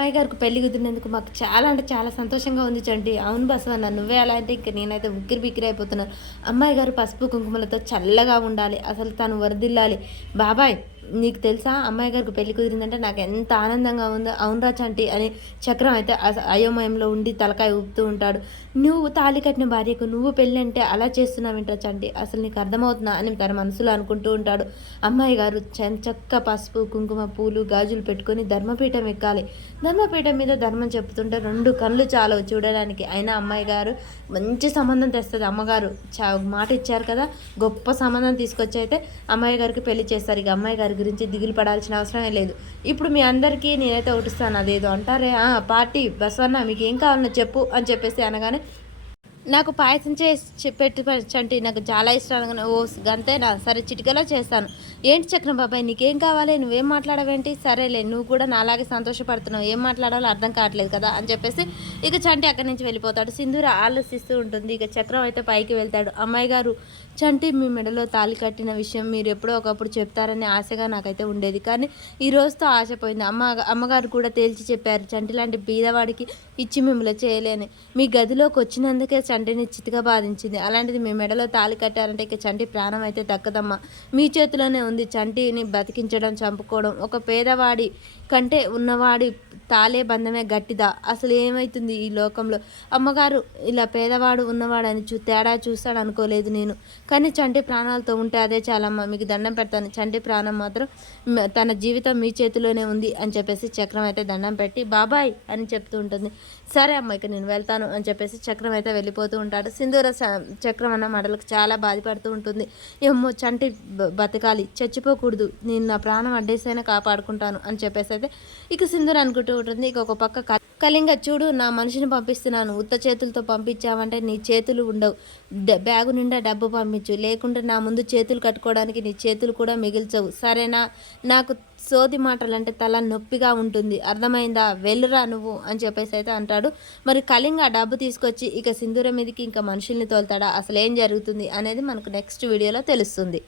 అమ్మాయి గారికి పెళ్ళి కుదిరినందుకు మాకు చాలా అంటే చాలా సంతోషంగా ఉంది చంటి. అవును బసవన్న నువ్వే అలా అంటే ఇంక నేనైతే ఉక్కిరి బిక్కిరి అయిపోతున్నాను. అమ్మాయి గారు పసుపు కుంకుమలతో చల్లగా ఉండాలి. అసలు తను వరదిల్లాలి. బాబాయ్ నీకు తెలుసా? అమ్మాయి గారికి పెళ్ళి కుదిరిందంటే నాకు ఎంత ఆనందంగా ఉందో అవునరా చంటి అని చక్రం అయితే అయోమయంలో ఉండి తలకాయ ఊపుతూ ఉంటాడు. నువ్వు తాళి కట్టిన భార్యకు నువ్వు పెళ్ళి అంటే అలా చేస్తున్నావు చంటి? అసలు నీకు అర్థమవుతున్నా అని తన మనసులో అనుకుంటూ ఉంటాడు. అమ్మాయి గారు చక్క పసుపు కుంకుమ పూలు గాజులు పెట్టుకొని ధర్మపీఠం ఎక్కాలి. ధర్మపీఠం మీద ధర్మం చెప్తుంటే రెండు కళ్ళు చాలవు చూడడానికి. అయినా అమ్మాయి గారు మంచి సంబంధం తెస్తుంది. అమ్మగారు చా మాట ఇచ్చారు కదా గొప్ప సంబంధం తీసుకొచ్చి అయితే అమ్మాయి గారికి పెళ్ళి చేస్తారు. ఇక అమ్మాయి గారికి గురించి దిగులు పడాల్సిన అవసరమే లేదు. ఇప్పుడు మీ అందరికీ నేనైతే ఒకటిస్తాను అదేదో అంటారే పార్టీ బసవన్న మీకు ఏం కావాలన్నా చెప్పు అని చెప్పేసి అనగానే నాకు పాయసం చేసి పెట్టి చంటి నాకు చాలా ఇష్టం. అనగానే ఓ గంతేనా సరే చిటికలో చేస్తాను. ఏంటి చక్రం బాబాయ్ నీకేం కావాలి? నువ్వేం మాట్లాడవేంటి? సరేలే నువ్వు కూడా నాలాగే సంతోషపడుతున్నావు. ఏం మాట్లాడాలో అర్థం కావట్లేదు కదా అని చెప్పేసి ఇక చంటి అక్కడి నుంచి వెళ్ళిపోతాడు. సింధూర ఆలోచిస్తూ ఉంటుంది. ఇక చక్రం అయితే పైకి వెళ్తాడు. అమ్మాయి గారు చంటి మీ మెడలో తాళి కట్టిన విషయం మీరు ఎప్పుడో ఒకప్పుడు చెప్తారని ఆశగా నాకైతే ఉండేది. కానీ ఈ రోజుతో ఆశపోయింది. అమ్మ అమ్మగారు కూడా తేల్చి చెప్పారు. చంటి లాంటి బీదవాడికి ఇచ్చి మిమ్మల్ని చేయలేని. మీ గదిలోకి వచ్చినందుకే చంటిని చితిగా బాధించింది. అలాంటిది మీ మెడలో తాళి కట్టారంటే ఇక చంటి ప్రాణం అయితే దక్కదమ్మా. మీ చేతిలోనే ఉంది చంటిని బతికించడం చంపుకోవడం. ఒక పేదవాడి కంటే ఉన్నవాడి తాలే బంధమే గట్టిదా? అసలు ఏమవుతుంది ఈ లోకంలో? అమ్మగారు ఇలా పేదవాడు ఉన్నవాడని చూ తేడా చూస్తాడు అనుకోలేదు నేను. కానీ చంటి ప్రాణాలతో ఉంటే అదే చాలమ్మా. మీకు దండం పెడతాను. చంటి ప్రాణం మాత్రం తన జీవితం మీ చేతిలోనే ఉంది అని చెప్పేసి చక్రం అయితే దండం పెట్టి బాబాయ్ అని చెప్తూ ఉంటుంది. సరే అమ్మ ఇక నేను వెళ్తాను అని చెప్పేసి చక్రం అయితే వెళ్ళిపోతూ ఉంటాడు. సింధూర స- చక్రం అన్న మాటలకు చాలా బాధపడుతూ ఉంటుంది. ఏమో చంటి బ- బతకాలి. చచ్చిపోకూడదు. నేను నా ప్రాణం అడ్డేసైనా కాపాడుకుంటాను అని చెప్పేసి అయితే ఇక సింధూర అనుకుంటూ ఉంటుంది. ఇక ఒక పక్క కళింగ చూడు నా మనిషిని పంపిస్తున్నాను. ఉత్త చేతులతో పంపించావంటే నీ చేతులు ఉండవు. బ్యాగు నిండా డబ్బు పంపించు. లేకుంటే నా ముందు చేతులు కట్టుకోవడానికి నీ చేతులు కూడా మిగిల్చవు. సరేనా? నాకు సోది మాటలంటే తల నొప్పిగా ఉంటుంది. అర్థమైందా? వెళ్ళురా నువ్వు అని చెప్పేసి అయితే అంటాడు. మరి కళింగ డబ్బు తీసుకొచ్చి ఇక సింధూరం మీదకి ఇంకా మనుషుల్ని తోలుతాడా? అసలు ఏం జరుగుతుంది అనేది మనకు నెక్స్ట్ వీడియోలో తెలుస్తుంది.